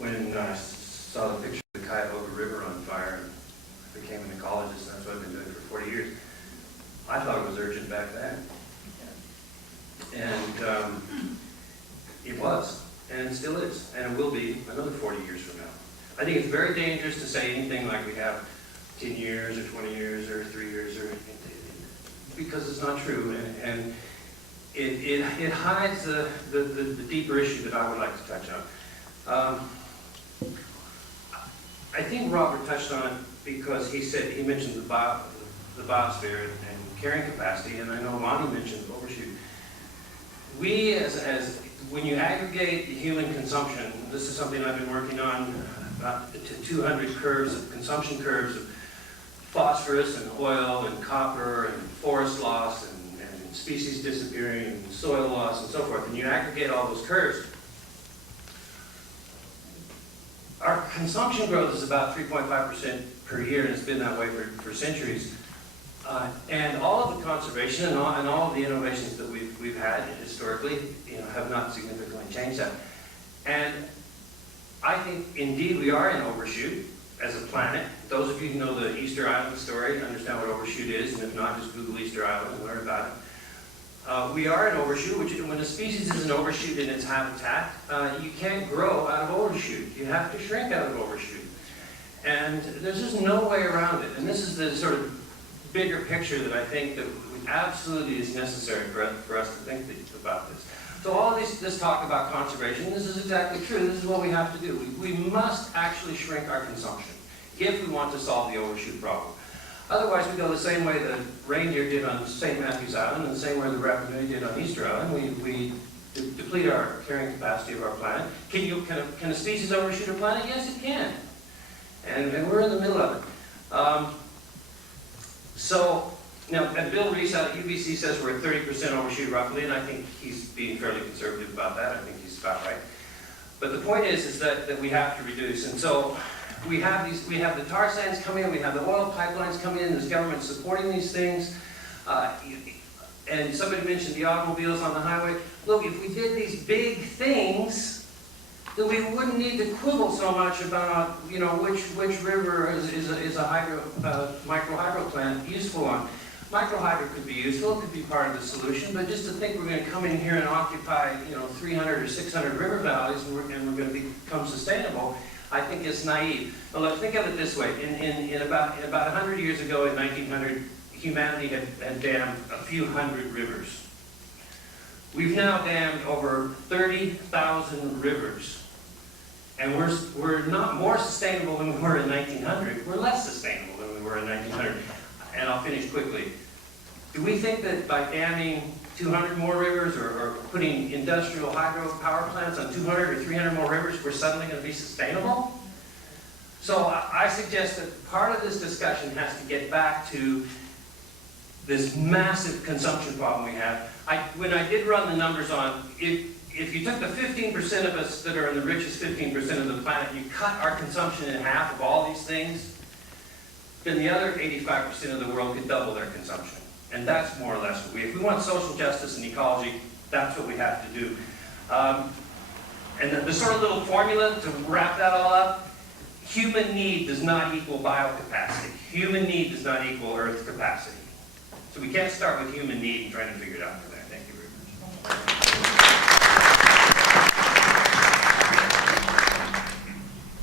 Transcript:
when I saw the picture of the Cuyahoga River on fire, and I became an ecologist, and that's what I've been doing for 40 years. I thought it was urgent back then. And it was, and it still is, and it will be another 40 years from now. I think it's very dangerous to say anything like we have 10 years or 20 years or 3 years, or because it's not true, and it hides the deeper issue that I would like to touch on. I think Robert touched on it because he mentioned the biosphere and carrying capacity, and I know Lonnie mentioned overshoot. We, as when you aggregate the human consumption, this is something I've been working on, about 200 curves of consumption curves of phosphorus and oil and copper and forest loss and species disappearing and soil loss and so forth, and you aggregate all those curves. Our consumption growth is about 3.5% per year, and it's been that way for centuries. And all of the conservation and all of the innovations that we've had historically, have not significantly changed that. And I think indeed we are in overshoot as a planet. Those of you who know the Easter Island story understand what overshoot is, and if not, just Google Easter Island and learn about it. We are in overshoot, which when a species is an overshoot in its habitat, you can't grow out of overshoot. You have to shrink out of overshoot. And there's just no way around it. And this is the sort of bigger picture that I think that absolutely is necessary for us to think about this. So all this talk about conservation, this is exactly true. This is what we have to do. We must actually shrink our consumption if we want to solve the overshoot problem. Otherwise, we go the same way the reindeer did on St. Matthew's Island and the same way the Rapanui did on Easter Island. We deplete our carrying capacity of our planet. Can a species overshoot a planet? Yes, it can. And we're in the middle of it. So, now, Bill Reese out at UBC says we're at 30% overshoot roughly, and I think he's being fairly conservative about that. I think he's about right. But the point is that we have to reduce. And so we have the tar sands coming in, we have the oil pipelines coming in, there's government supporting these things. And somebody mentioned the automobiles on the highway. Look, if we did these big things, then we wouldn't need to quibble so much about, which river is a micro-hydro plant useful on. Micro-hydro could be useful, it could be part of the solution, but just to think we're going to come in here and occupy, 300 or 600 river valleys and we're going to become sustainable, I think it's naive. But let's think of it this way. In about 100 years ago, in 1900, humanity had dammed a few hundred rivers. We've now dammed over 30,000 rivers. And we're not more sustainable than we were in 1900. We're less sustainable than we were in 1900. And I'll finish quickly. Do we think that by damming 200 more rivers or putting industrial hydro power plants on 200 or 300 more rivers, we're suddenly going to be sustainable? So I suggest that part of this discussion has to get back to this massive consumption problem we have. When I did run the numbers on, if you took the 15% of us that are in the richest 15% of the planet, you cut our consumption in half of all these things, then the other 85% of the world could double their consumption. And that's more or less what if we want social justice and ecology, that's what we have to do. And the sort of little formula to wrap that all up, human need does not equal biocapacity. Human need does not equal Earth capacity. So we can't start with human need and try to figure it out from there.